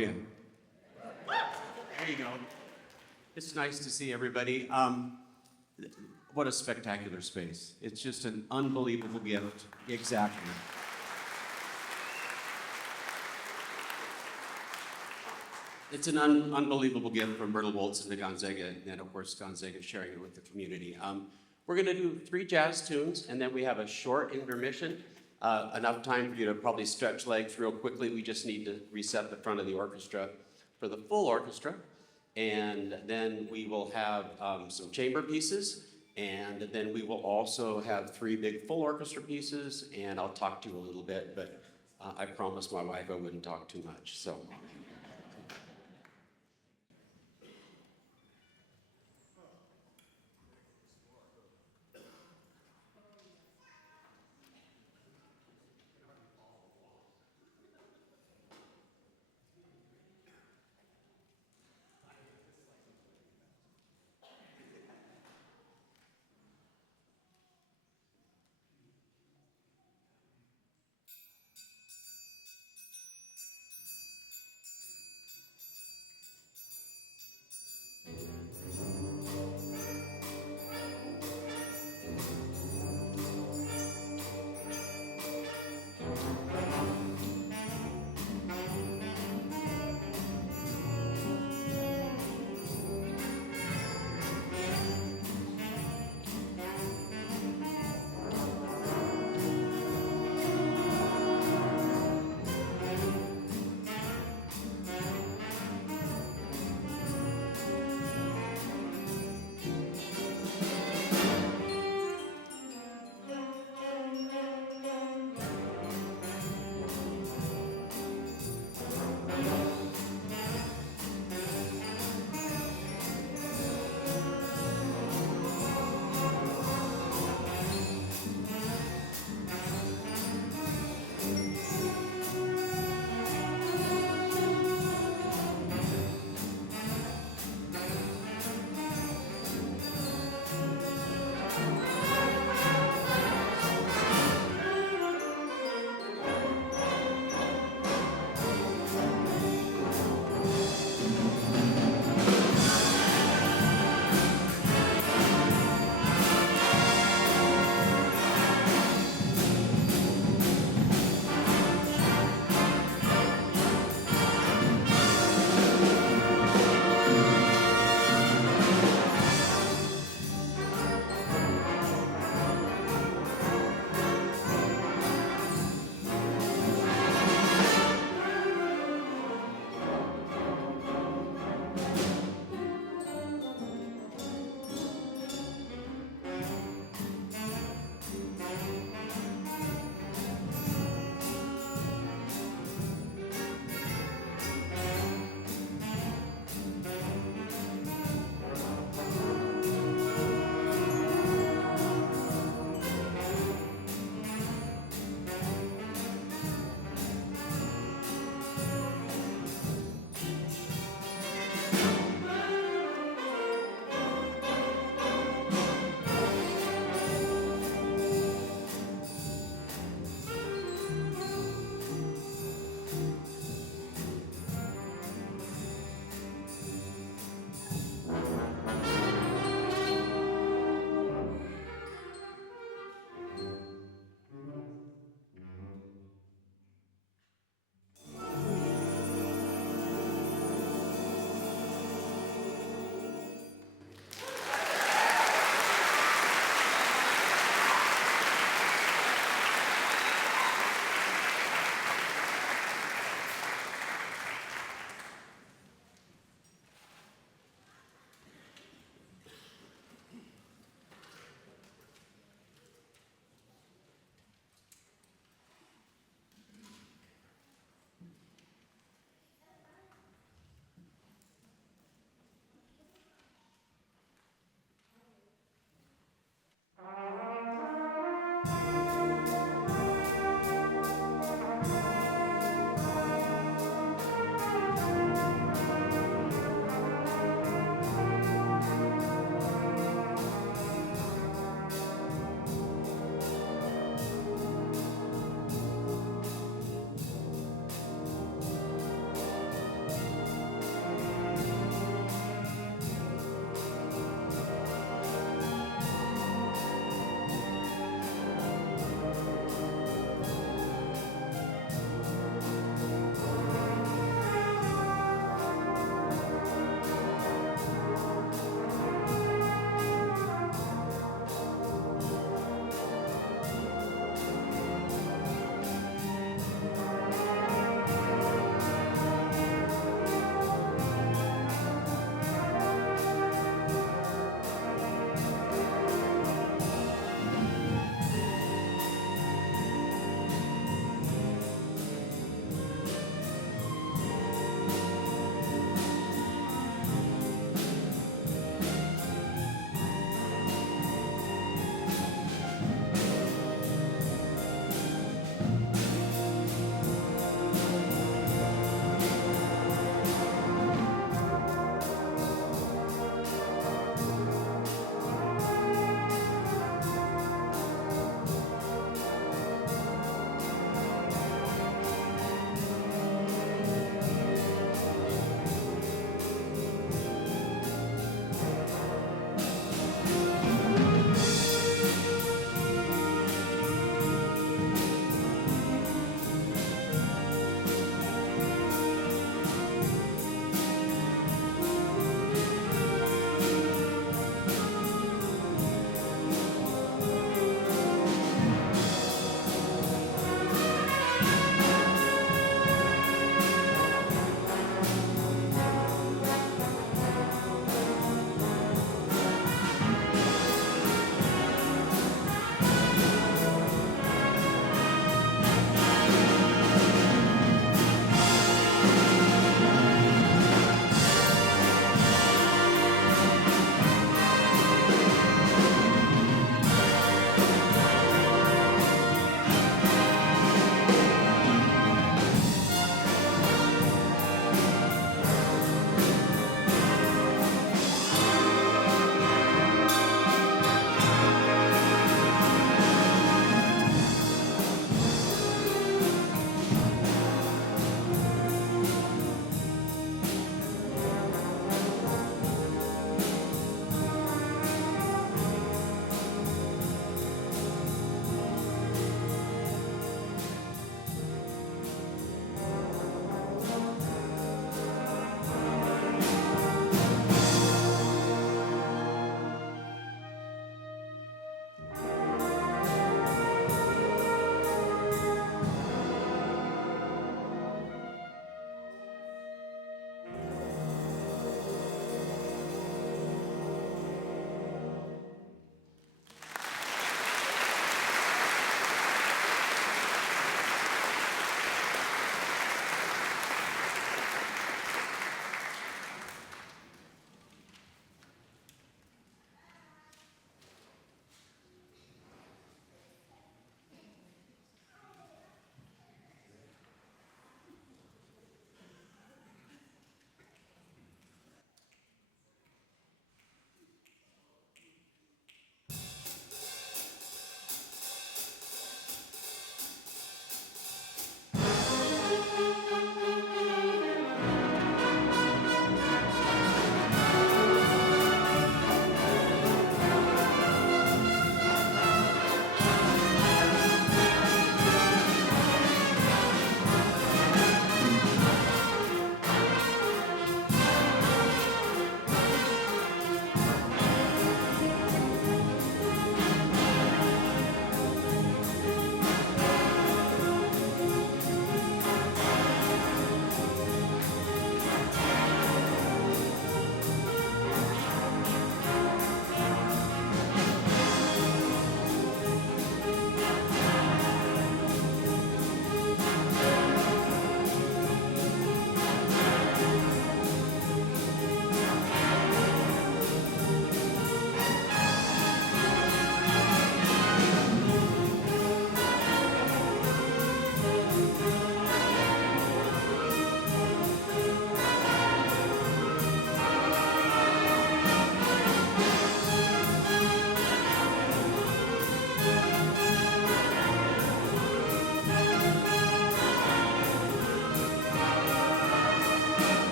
you? There you go. It's nice to see everybody. What a spectacular space. It's just an unbelievable gift. Exactly. It's an unbelievable gift from Bertolt Woldson to Gonzaga, and of course Gonzaga sharing it with the community. We're going to do 3 jazz tunes, and then we have a short intermission. Enough time for you to probably stretch legs real quickly. We just need to reset the front of the orchestra for the full orchestra. And then we will have some chamber pieces, and then we will also have 3 big full orchestra pieces, and I'll talk to you a little bit, but I promised my wife I wouldn't talk too much, so.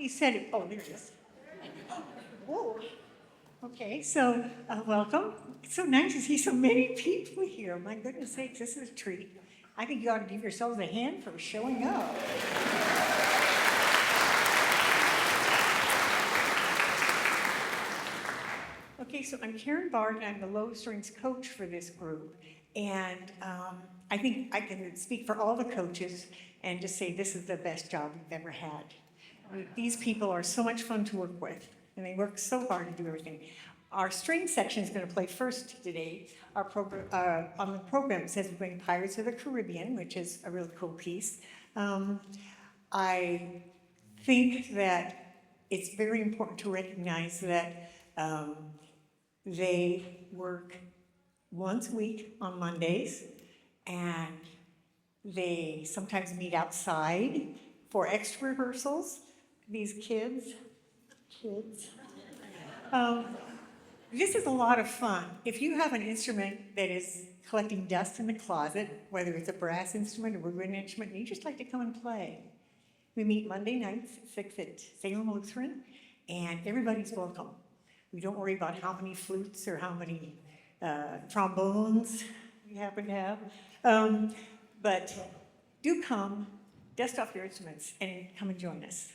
He said it. Oh, there it is. Whoa. Okay, so welcome. It's so nice to see so many people here. My goodness sakes, this is a treat. I think you ought to give yourselves a hand for showing up. Okay, so I'm Karen Bart, and I'm the low strings coach for this group. And I think I can speak for all the coaches and just say this is the best job we've ever had. These people are so much fun to work with, and they work so hard to do everything. Our string section is going to play first today. Our program, on the program it says we're playing Pirates of the Caribbean, which is a really cool piece. I think that it's very important to recognize that they work once a week on Mondays, and they sometimes meet outside for extra rehearsals. These kids. This is a lot of fun. If you have an instrument that is collecting dust in the closet, whether it's a brass instrument or woodwind instrument, and you just like to come and play, we meet Monday nights at 6 at Salem Lutheran, and everybody's welcome. We don't worry about how many flutes or how many trombones we happen to have. But do come, dust off your instruments, and come and join us.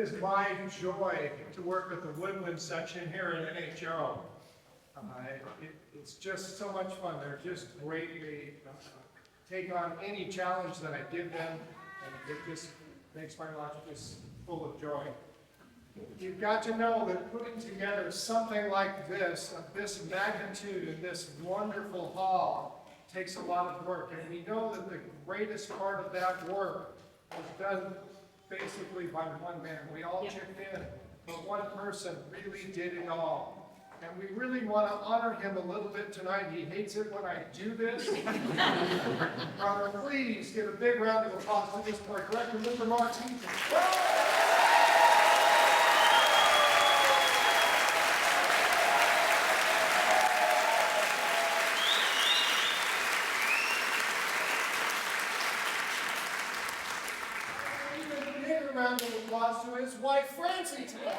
is my joy to work with the Woodwind section here at NHO. It's just so much fun. They're just great. They take on any challenge that I give them, and it just makes my life just full of joy. You've got to know that putting together something like this, of this magnitude in this wonderful hall, takes a lot of work. And we know that the greatest part of that work was done basically by one man. We all chipped in, but one person really did it all. And we really want to honor him a little bit tonight. He hates it when I do this. Brother, please give a big round of applause to this part. Director, Mr. Mancini. Even bigger round of applause to his wife, Francie, tonight.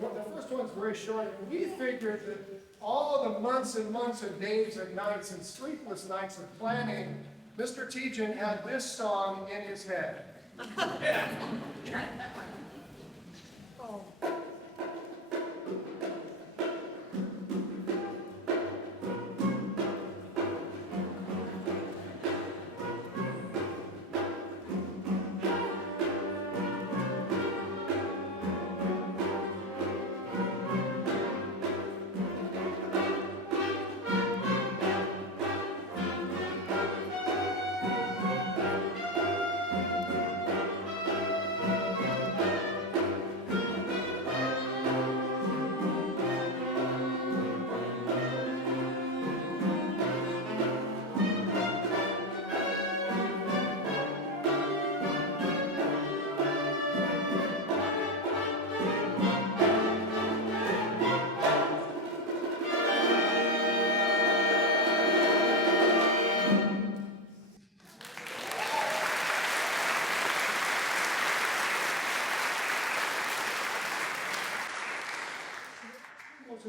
The first one's very short. We figured that all the months and months and days and nights and sleepless nights of planning, Mr. Tietjen had this song in his head. Oh.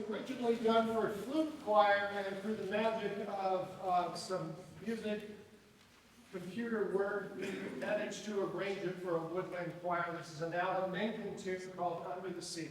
Originally done for flute choir, and through the magic of some music computer work, we managed to arrange it for a woodwind choir. This is an Alan Menkin tune called Under the Sea.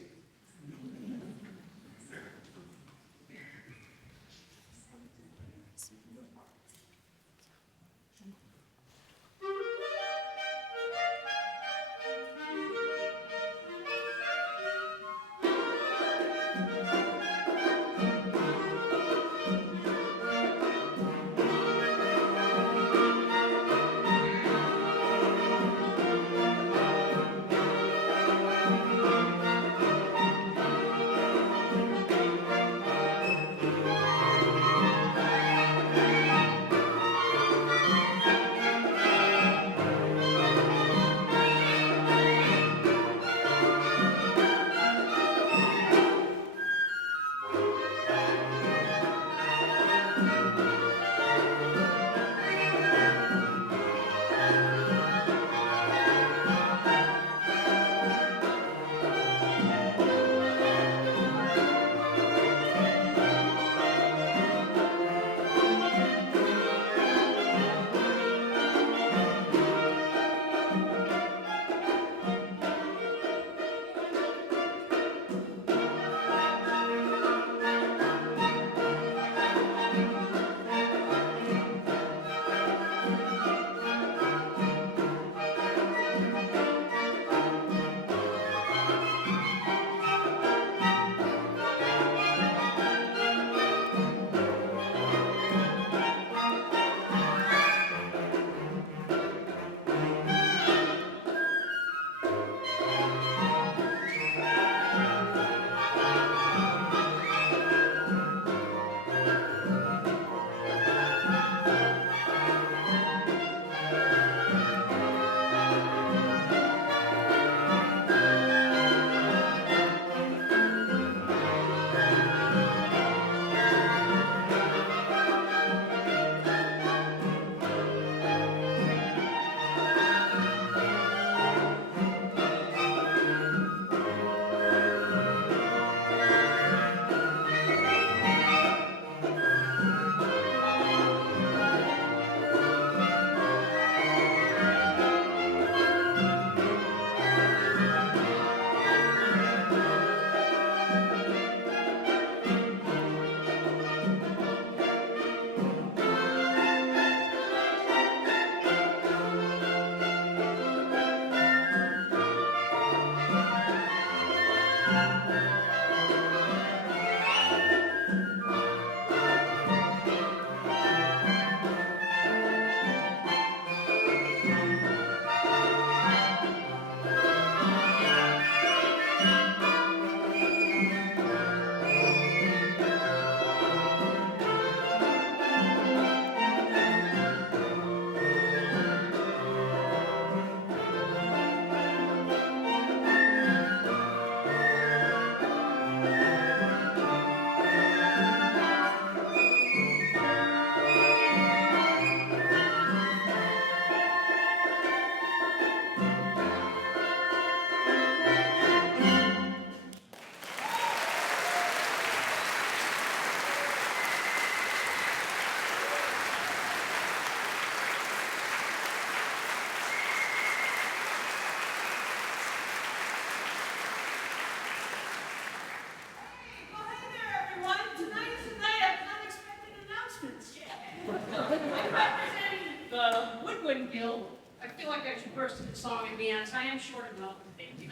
deal. I feel like I should burst into song and dance. I am short enough. Thank you.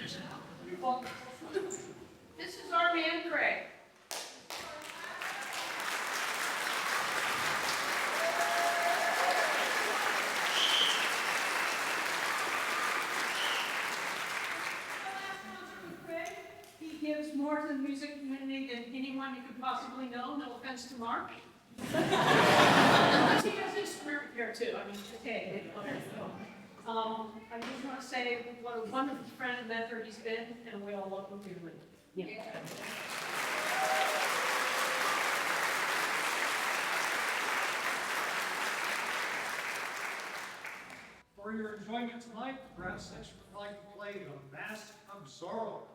Well, this is our man, Craig. He gives more to the music community than anyone you could possibly know. No offense to Mark. He has instrument repair too. I mean, okay. I just want to say what a wonderful friend and mentor he's been, and we all love him dearly. Yeah. For your enjoyment tonight, the brass section would like to play The Mask of Zoro.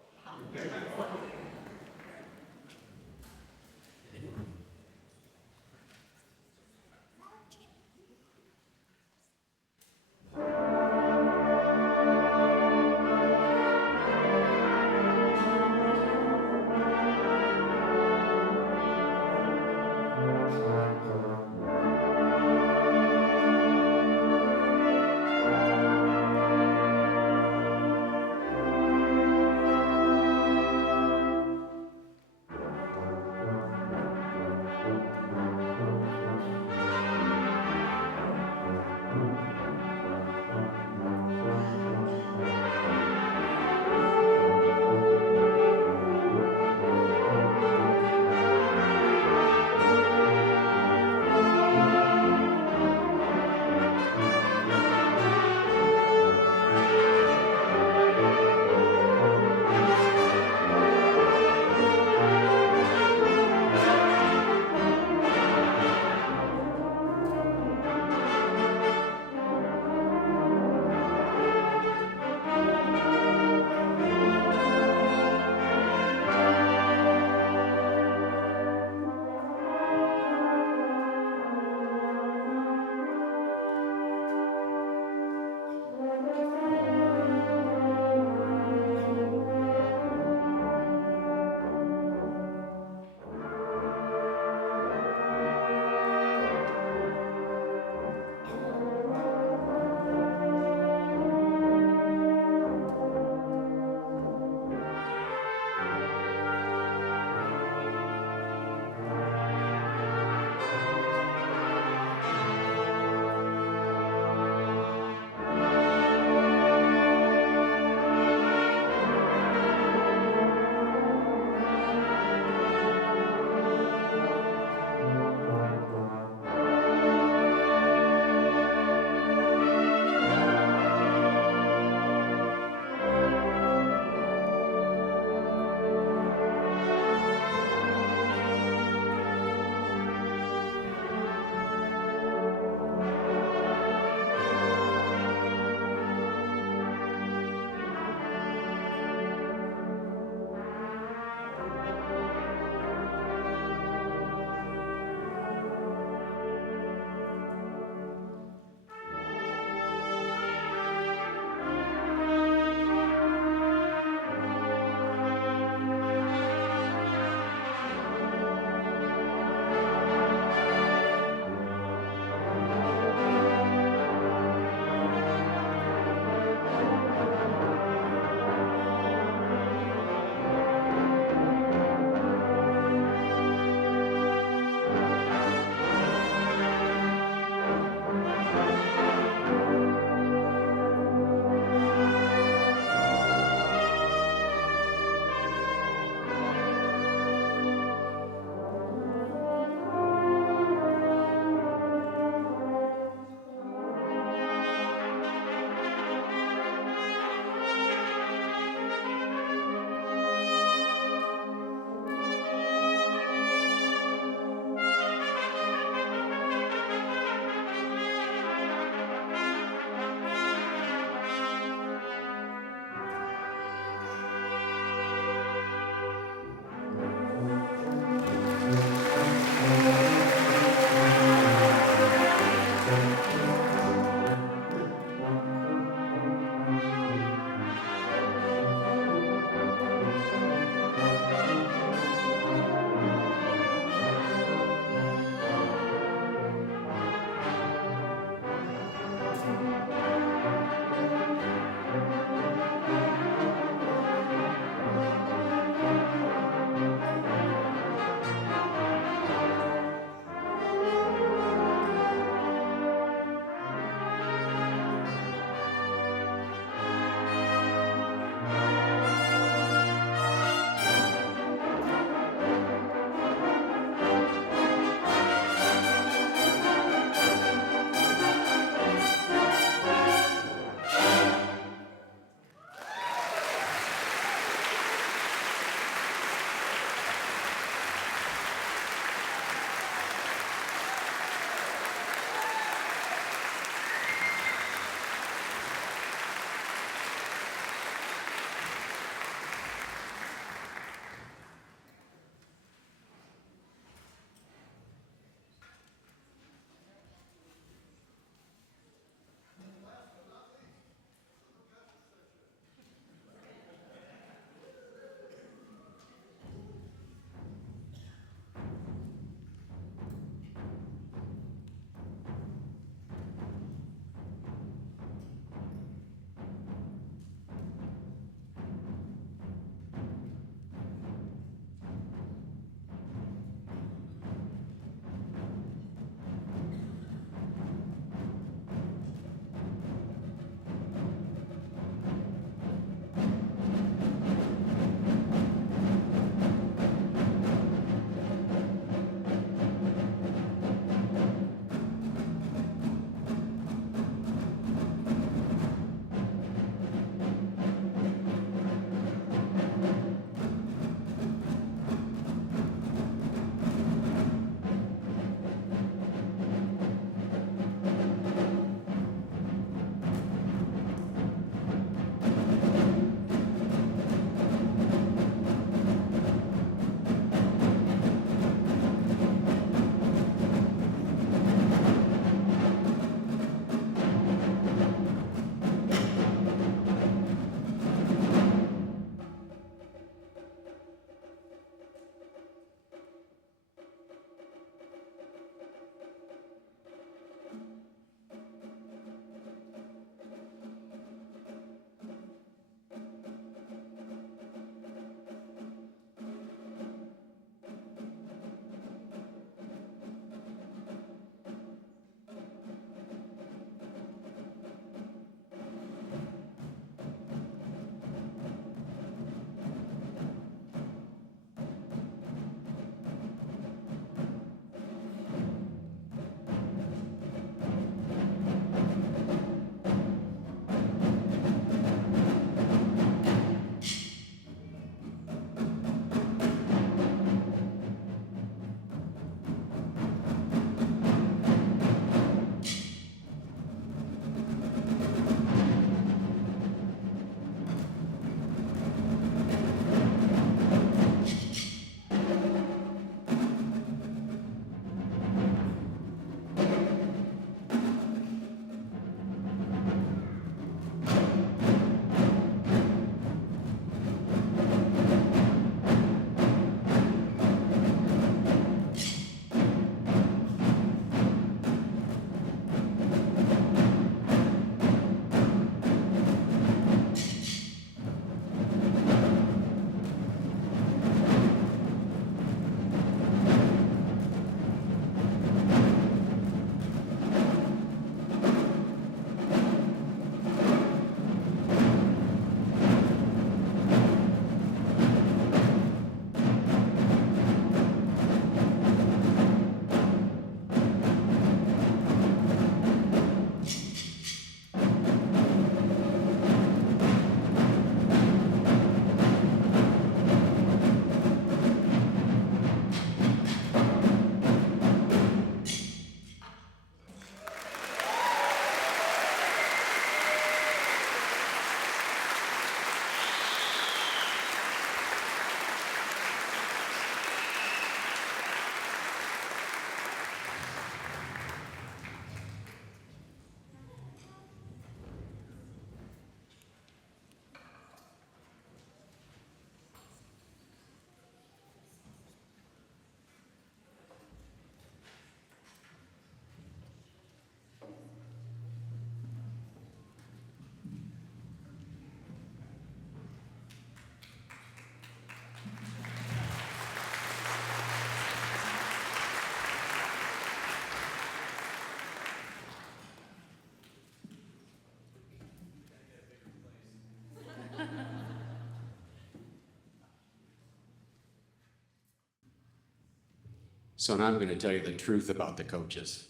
So now I'm going to tell you the truth about the coaches.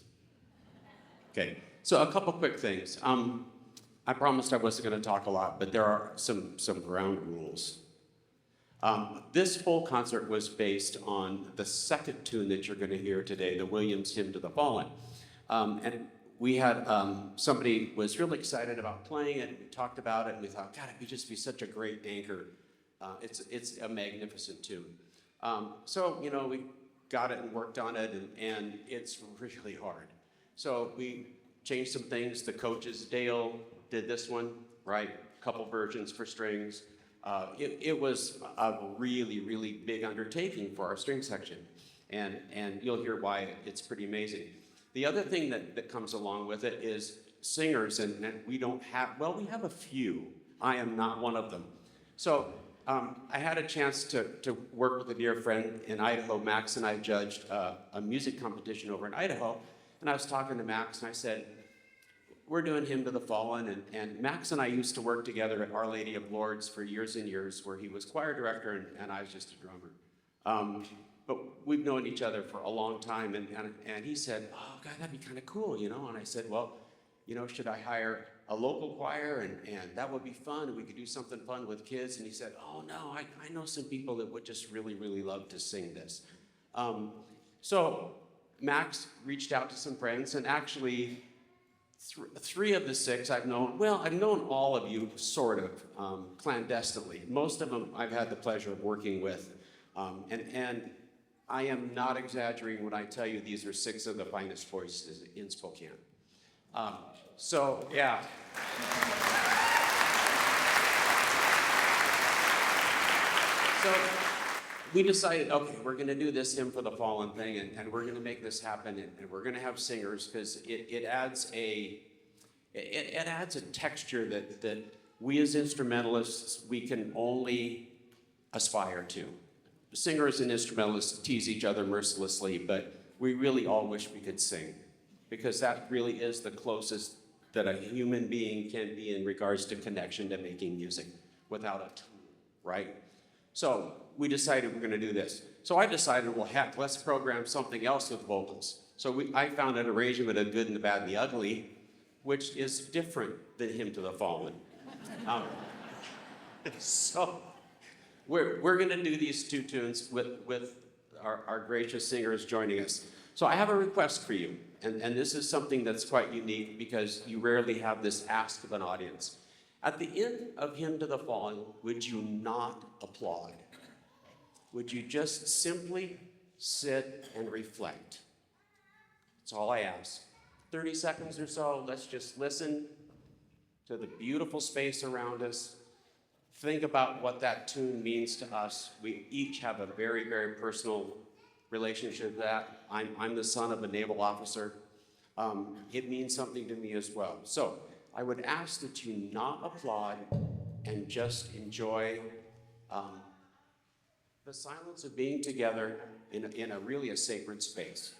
Okay, so a couple quick things. I promised I wasn't going to talk a lot, but there are some ground rules. This whole concert was based on the second tune that you're going to hear today, the Williams Hymn to the Fallen. And we had somebody was really excited about playing it. We talked about it, and we thought, God, it could just be such a great anchor. It's a magnificent tune. So, you know, we got it and worked on it, and it's really hard. So we changed some things. The coaches, Dale did this one, right? A couple versions for strings. It was a really, really big undertaking for our string section. And you'll hear why it's pretty amazing. The other thing that comes along with it is singers, and we don't have, well, we have a few. I am not one of them. So I had a chance to work with a dear friend in Idaho. Max and I judged a music competition over in Idaho. And I was talking to Max, and I said, we're doing Hymn to the Fallen, and Max and I used to work together at Our Lady of Lourdes for years and years, where he was choir director and I was just a drummer. But we've known each other for a long time, and he said, oh, God, that'd be kind of cool, you know? And I said, well, you know, should I hire a local choir, and that would be fun, and we could do something fun with kids? And he said, oh, no, I know some people that would just really, really love to sing this. So Max reached out to some friends, and actually, three of the six I've known, well, I've known all of you sort of clandestinely. Most of them I've had the pleasure of working with. And I am not exaggerating when I tell you these are six of the finest voices in Spokane. So, yeah. So we decided, okay, we're going to do this Hymn for the Fallen thing, and we're going to make this happen, and we're going to have singers, because it adds a texture that we as instrumentalists, we can only aspire to. Singers and instrumentalists tease each other mercilessly, but we really all wish we could sing, because that really is the closest that a human being can be in regards to connection to making music without a tool, right? So we decided we're going to do this. So I decided, well, heck, let's program something else with vocals. So I found an arrangement of Good and the Bad and the Ugly, which is different than Hymn to the Fallen. So we're going to do these two tunes with our gracious singers joining us. So I have a request for you, and this is something that's quite unique, because you rarely have this ask of an audience. At the end of Hymn to the Fallen, would you not applaud? Would you just simply sit and reflect? That's all I ask. 30 seconds or so, let's just listen to the beautiful space around us. Think about what that tune means to us. We each have a very, very personal relationship to that. I'm the son of a naval officer. It means something to me as well. So I would ask that you not applaud and just enjoy the silence of being together in a really a sacred space.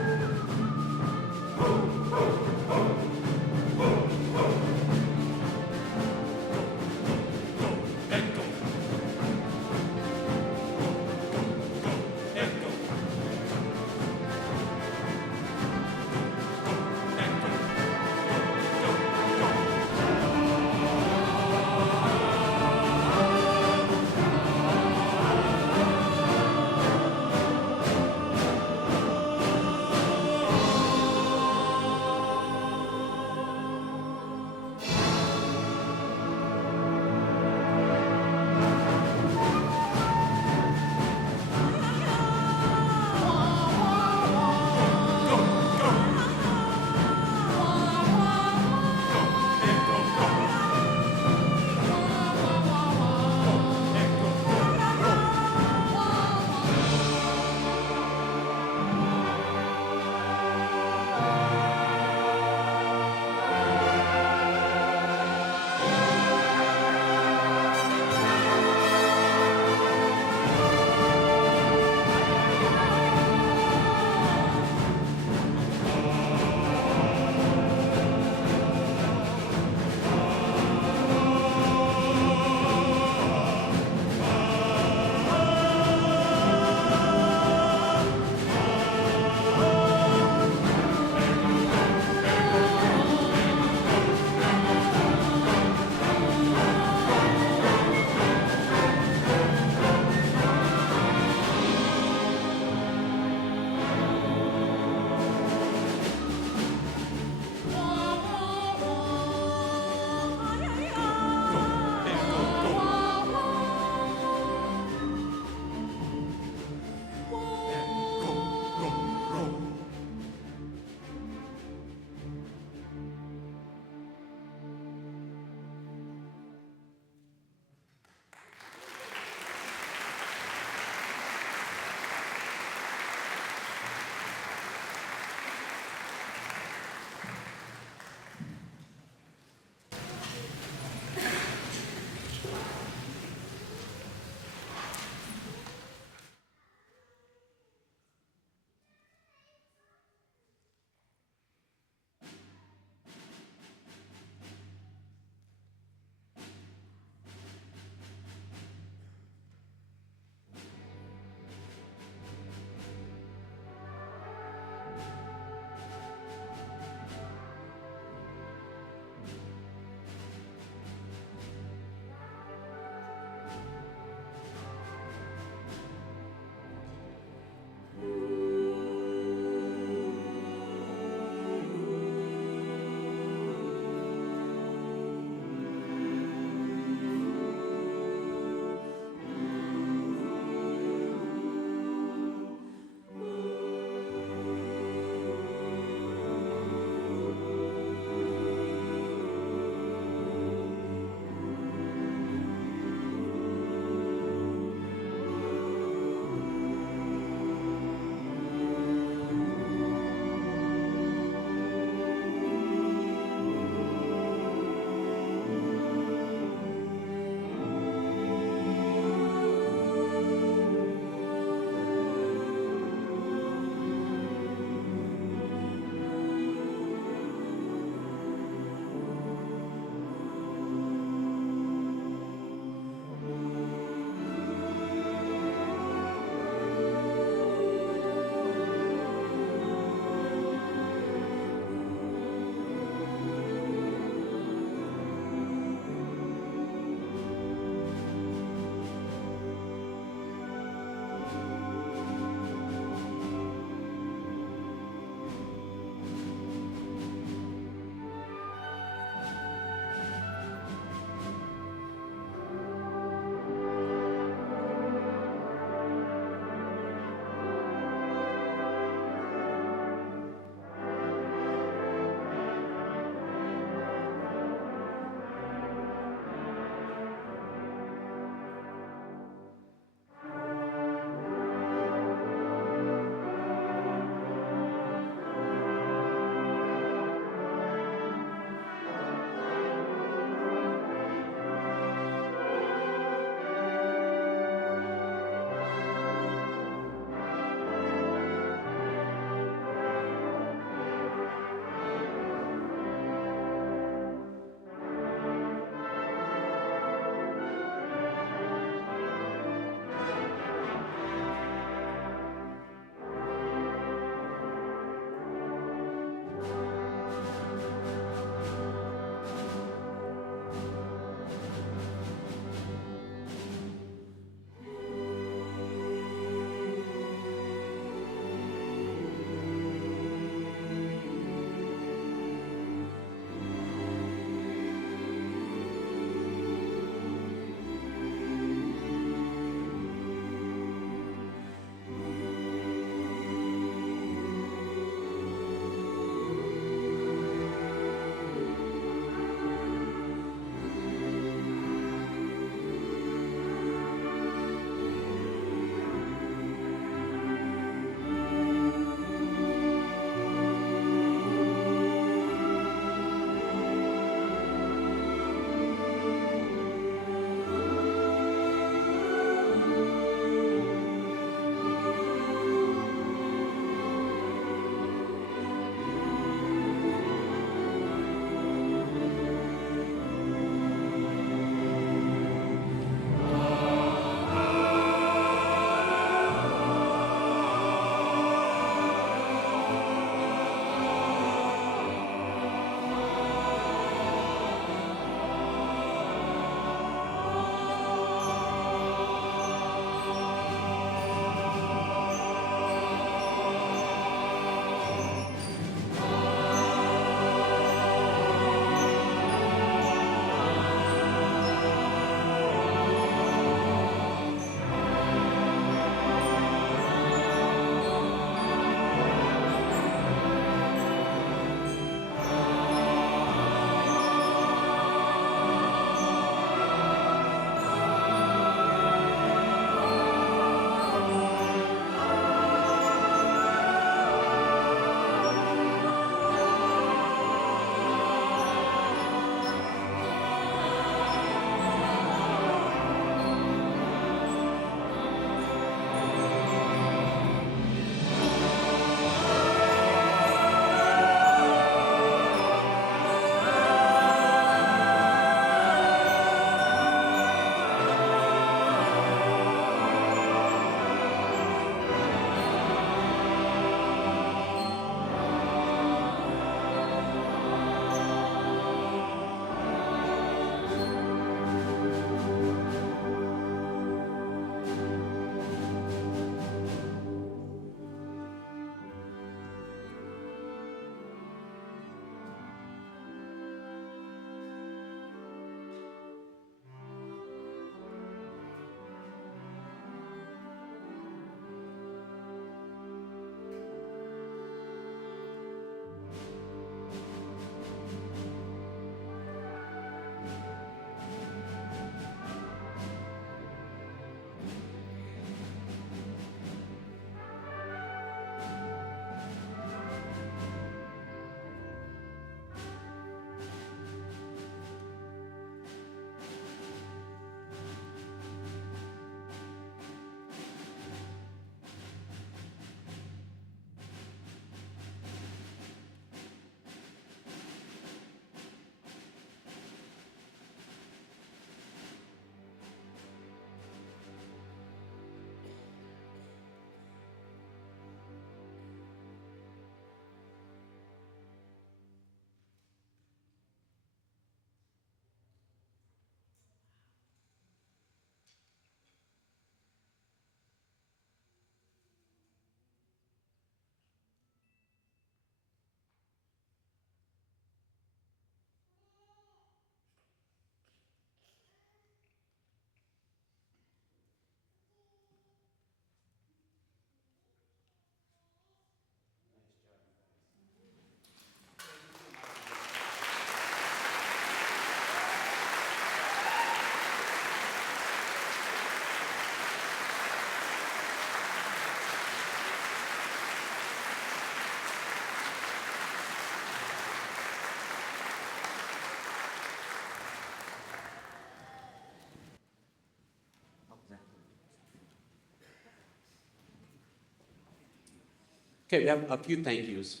Okay, we have a few thank yous.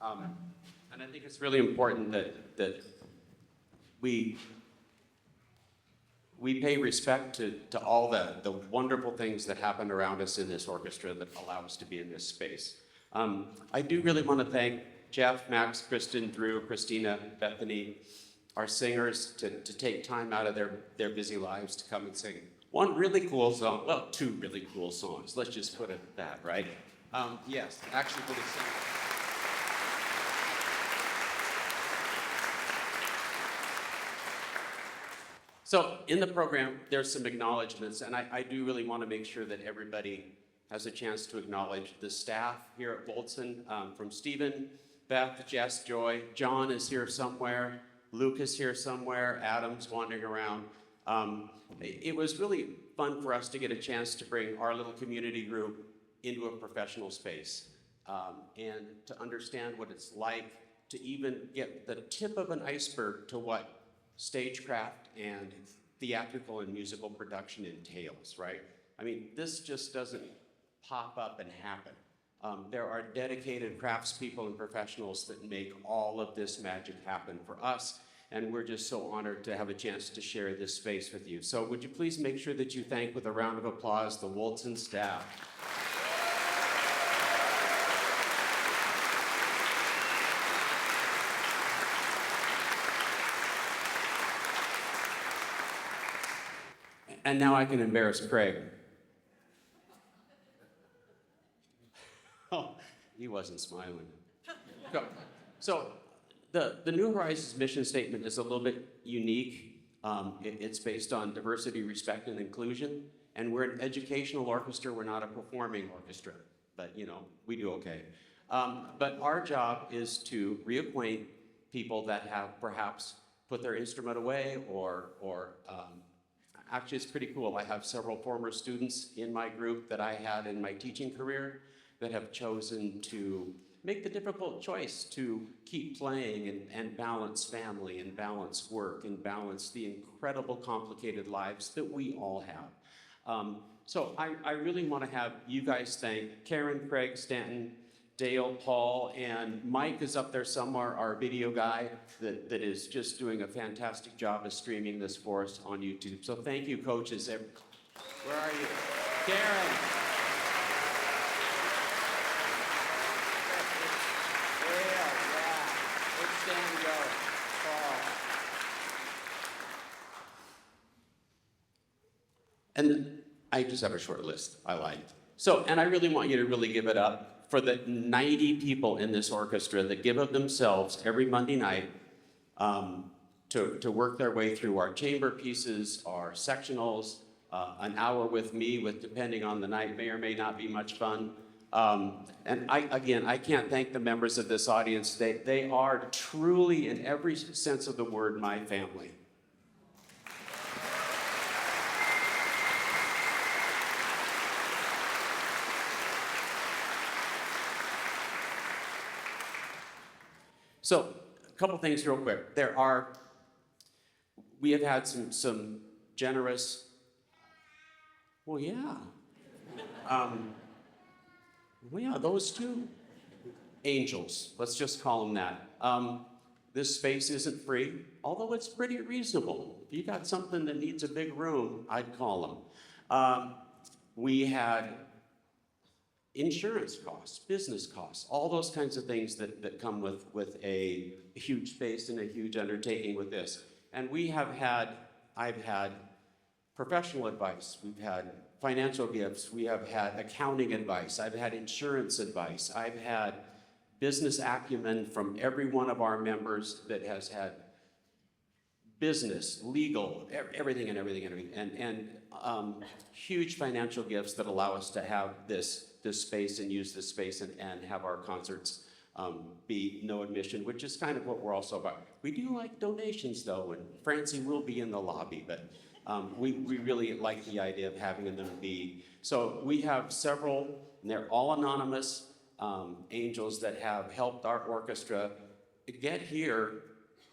And I think it's really important that we pay respect to all the wonderful things that happen around us in this orchestra that allow us to be in this space. I do really want to thank Jeff, Max, Kristen, Drew, Christina, Bethany, our singers, to take time out of their busy lives to come and sing one really cool song, well, two really cool songs. Let's just put it at that, right? Yes, actually for the singers. So in the program, there's some acknowledgments, and I do really want to make sure that everybody has a chance to acknowledge the staff here at Woldson, from Stephen, Beth, Jess, Joy. John is here somewhere. Luke is here somewhere. Adam's wandering around. It was really fun for us to get a chance to bring our little community group into a professional space, and to understand what it's like to even get the tip of an iceberg to what stagecraft and theatrical and musical production entails, right? I mean, this just doesn't pop up and happen. There are dedicated craftspeople and professionals that make all of this magic happen for us, and we're just so honored to have a chance to share this space with you. So would you please make sure that you thank with a round of applause the Woldson staff. And now I can embarrass Craig. Oh, he wasn't smiling. So the New Horizons mission statement is a little bit unique. It's based on diversity, respect, and inclusion. And we're an educational orchestra. We're not a performing orchestra. But, you know, we do okay. But our job is to reacquaint people that have perhaps put their instrument away or actually, it's pretty cool. I have several former students in my group that I had in my teaching career that have chosen to make the difficult choice to keep playing and balance family and balance work and balance the incredible complicated lives that we all have. So I really want to have you guys thank Karen, Craig, Stanton, Dale, Paul, and Mike is up there somewhere, our video guy that is just doing a fantastic job of streaming this for us on YouTube. So thank you, coaches. Where are you? Karen. And I just have a short list. I lied. So, and I really want you to really give it up for the 90 people in this orchestra that give of themselves every Monday night to work their way through our chamber pieces, our sectionals, an hour with me, with depending on the night, may or may not be much fun. And I can't thank the members of this audience. They are truly, in every sense of the word, my family. So, a couple things real quick. We have had some generous, well, yeah. Those two angels, let's just call them that. This space isn't free, although it's pretty reasonable. If you got something that needs a big room, I'd call them. We had insurance costs, business costs, all those kinds of things that come with a huge space and a huge undertaking with this. And I've had professional advice, we've had financial gifts, we have had accounting advice, I've had insurance advice, I've had business acumen from every one of our members that has had business, legal, everything, and huge financial gifts that allow us to have this space and use this space and have our concerts be no admission, which is kind of what we're also about. We do like donations though, and Francie will be in the lobby, but we really like the idea of having them be. So we have several, and they're all anonymous angels that have helped our orchestra get here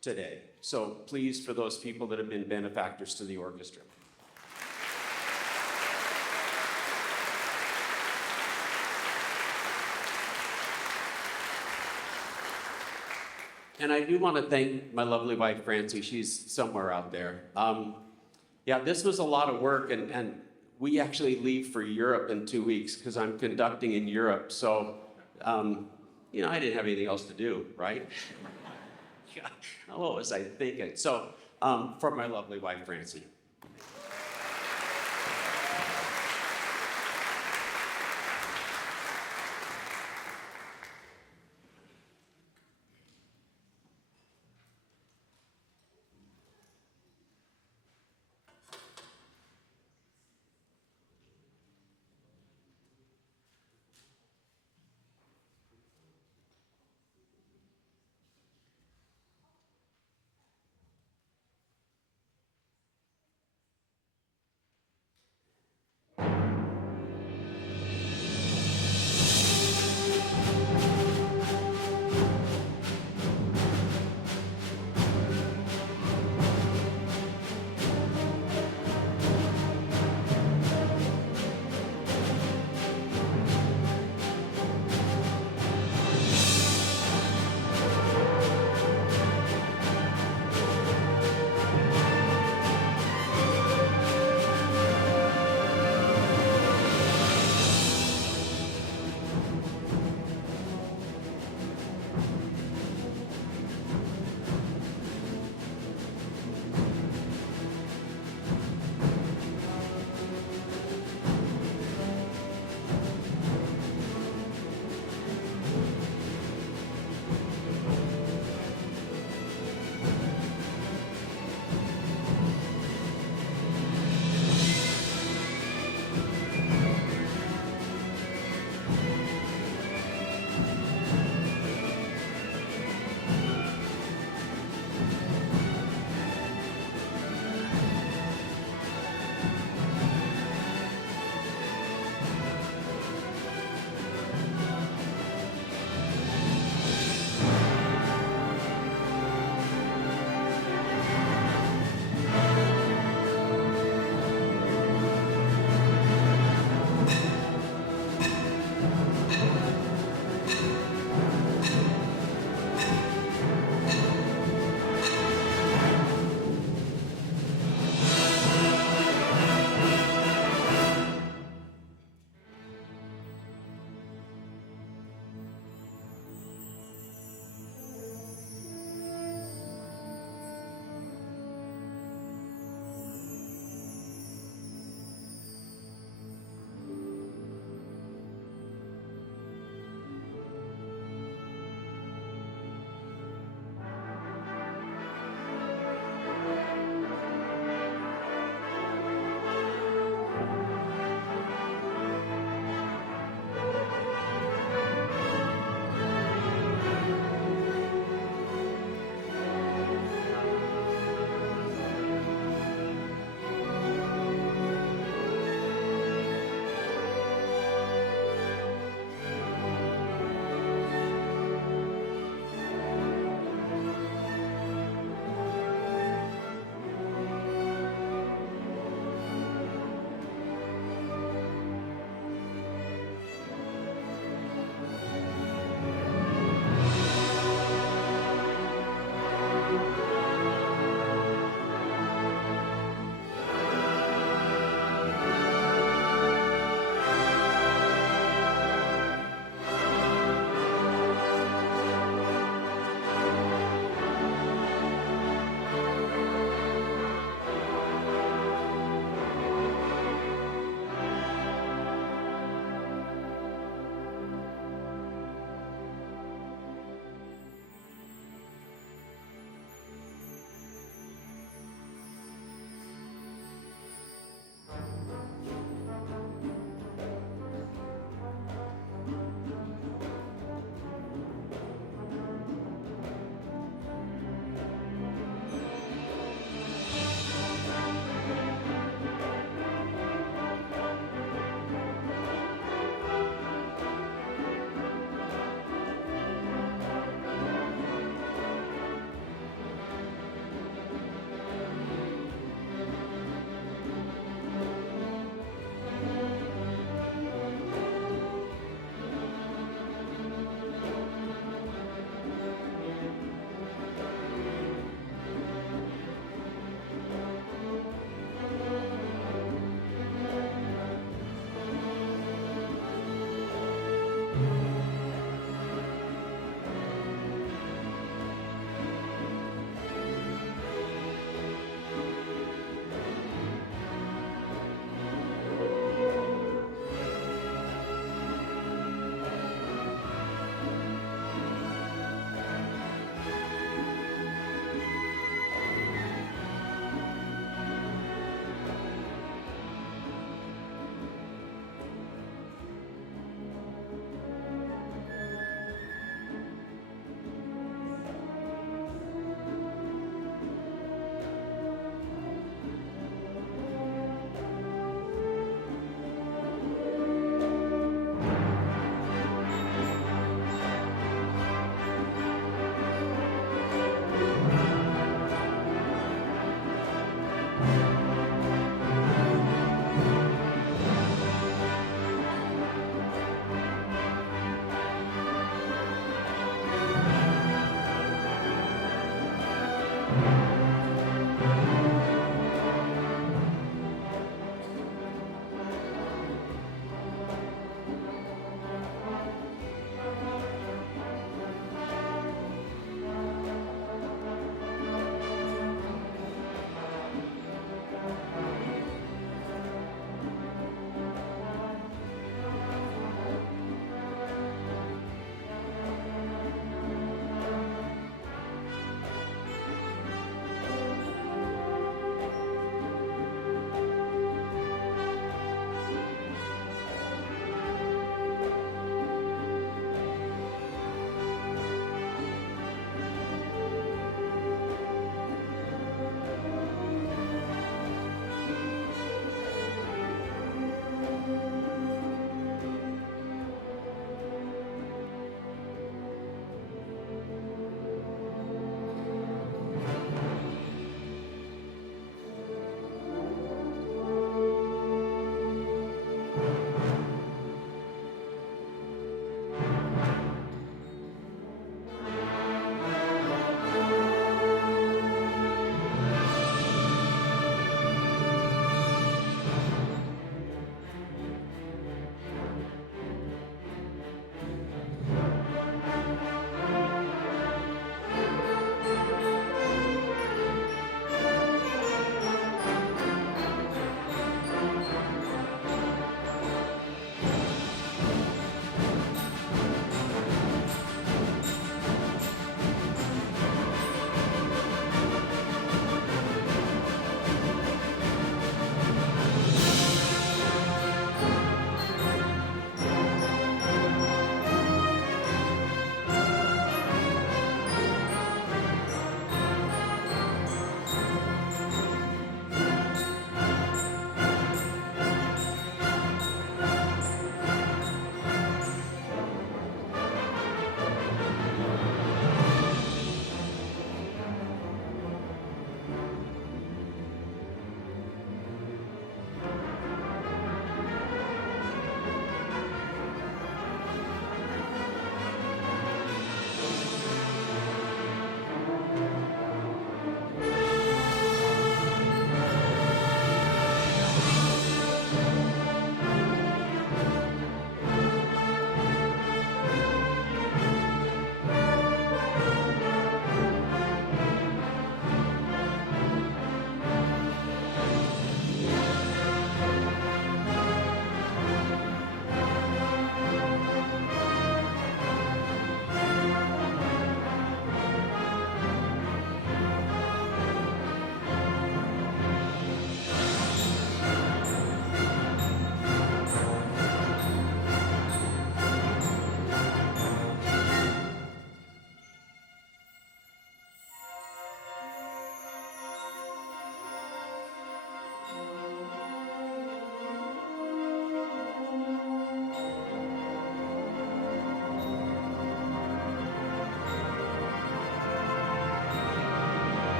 today. So please, for those people that have been benefactors to the orchestra. And I do want to thank my lovely wife, Francie. She's somewhere out there. Yeah, this was a lot of work, and we actually leave for Europe in 2 weeks because I'm conducting in Europe. So, you know, I didn't have anything else to do, right? Yeah, what was I thinking? So, for my lovely wife, Francie.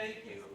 Thank you.